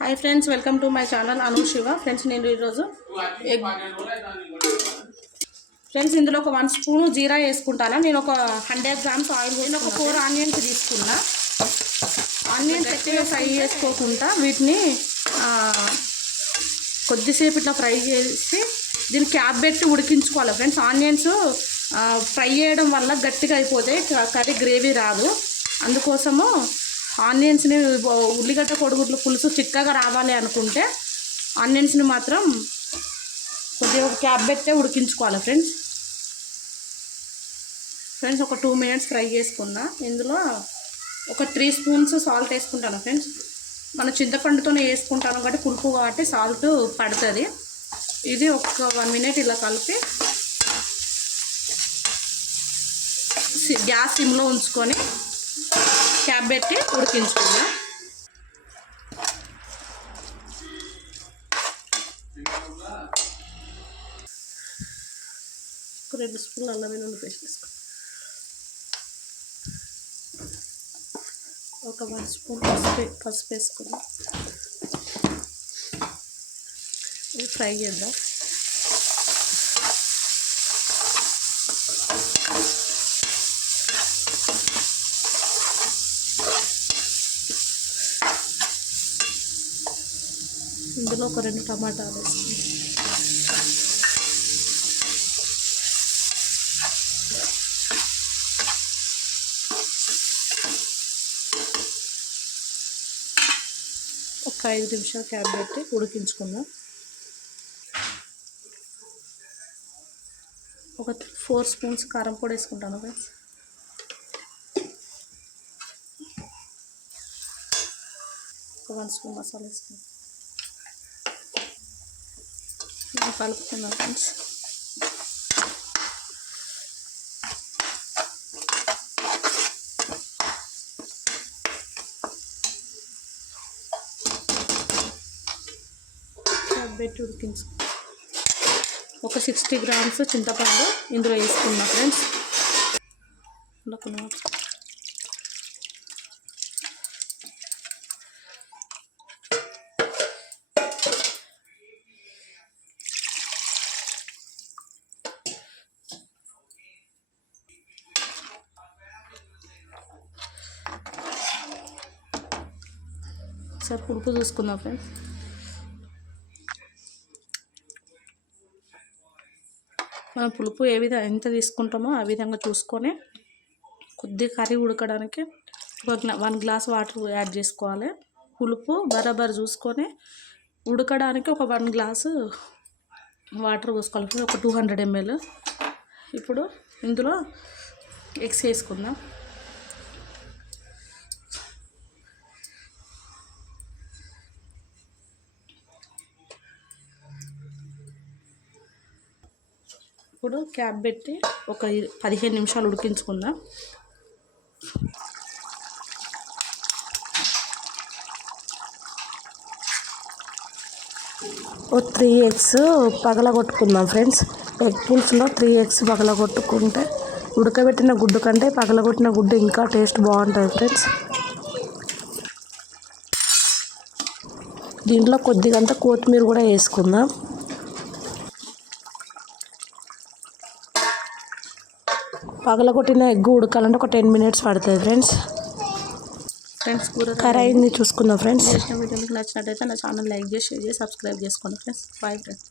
Hi friends welcome to my channel Anu Siva friends నేను ఈరోజు egg friends ఇందులో ఒక వన్ స్పూన్ జీరా వేసుకుంటాను. నేను ఒక హండ్రెడ్ గ్రామ్స్ ఆయిల్ నేను ఒక ఫోర్ ఆనియన్స్ తీసుకున్నా. ఆనియన్స్ ఎక్కువ ఫ్రై చేసుకోకుండా వీటిని కొద్దిసేపు ఇట్లా ఫ్రై చేసి దీన్ని క్యాప్ పెట్టి ఉడికించుకోవాలి. ఫ్రెండ్స్ ఆనియన్స్ ఫ్రై చేయడం వల్ల గట్టిగా అయిపోతాయి కర్రీ గ్రేవీ రాదు. అందుకోసము ఆనియన్స్ని ఉల్లిగడ్డ కొడుగుడ్ల పులుసు చిక్కగా రావాలి అనుకుంటే ఆనియన్స్ని మాత్రం కొద్దిగా ఒక క్యాప్ పెట్టే ఉడికించుకోవాలి ఫ్రెండ్స్. ఫ్రెండ్స్ ఒక టూ మినిట్స్ ఫ్రై చేసుకున్నా. ఇందులో ఒక త్రీ స్పూన్స్ సాల్ట్ వేసుకుంటాను ఫ్రెండ్స్. మన చింతపండుతోనే వేసుకుంటాను కాబట్టి పులుపు కాబట్టి సాల్ట్ పడుతుంది. ఇది ఒక వన్ మినిట్ ఇలా కలిపి సి- గ్యాస్ సిమ్లో ఉంచుకొని క్యాప్ పెట్టి ఉడికించుకుందాం. ఒక రెండు స్పూన్లు అల్లం వెల్లుల్లి పేస్ట్ వేసుకో. ఒక వన్ స్పూన్ పసుపు పసుపు వేసుకుందాం. ఫ్రై చేద్దాం. ఇందులో ఒక రెండు టమాటాలు ఒక ఐదు నిమిషాలు క్యాబ్ పెట్టి ఉడికించుకుందాం. ఒక ఫోర్ స్పూన్స్ కారం పొడి వేసుకుంటాను ఫ్రెండ్స్ ఒక వన్ స్పూన్ మసాలా వేసుకుంటాను ఇలా కలుపుతున్నాం ఫ్రెండ్స్ పెట్టి ఉడికించు ఒక సిక్స్టీ గ్రామ్స్ చింతపండు ఇందులో వేసుకున్నా ఫ్రెండ్స్ ఒకసారి పులుపు చూసుకుందాం ఫ్రెండ్స్ మనం పులుపు ఏ విధంగా ఎంత తీసుకుంటామో ఆ విధంగా చూసుకొని కొద్దిగా కర్రీ ఉడకడానికి ఒక వన్ గ్లాస్ వాటర్ యాడ్ చేసుకోవాలి. పులుపు బరాబర్ చూసుకొని ఉడకడానికి ఒక వన్ గ్లాసు వాటర్ పోసుకోవాలి. ఒక టూ హండ్రెడ్ ఎంఎల్. ఇప్పుడు ఇందులో ఎగ్స్ వేసుకుందాం. ఇప్పుడు క్యాప్ పెట్టి ఒక పదిహేను నిమిషాలు ఉడికించుకుందాం. ఓ త్రీ ఎగ్స్ పగలగొట్టుకుందాం ఫ్రెండ్స్. ఎగ్ పులుసులో త్రీ ఎగ్స్ పగలగొట్టుకుంటే ఉడకబెట్టిన గుడ్డు కంటే పగలగొట్టిన గుడ్డు ఇంకా టేస్ట్ బాగుంటుంది ఫ్రెండ్స్. దీంట్లో కొద్దిగంత కొత్తిమీర కూడా వేసుకుందాం. పగలగొట్టిన ఎగ్ ఉడకాలంటే ఒక టెన్ మినిట్స్ పడుతుంది ఫ్రెండ్స్. ఫ్రెండ్స్ కూర కర్రీ అయింది చూసుకుందాం ఫ్రెండ్స్. వీడియో మీకు నచ్చినట్టయితే నా ఛానల్ లైక్ చేసి షేర్ చేసి సబ్స్క్రైబ్ చేసుకోండి ఫ్రెండ్స్. Bye friends.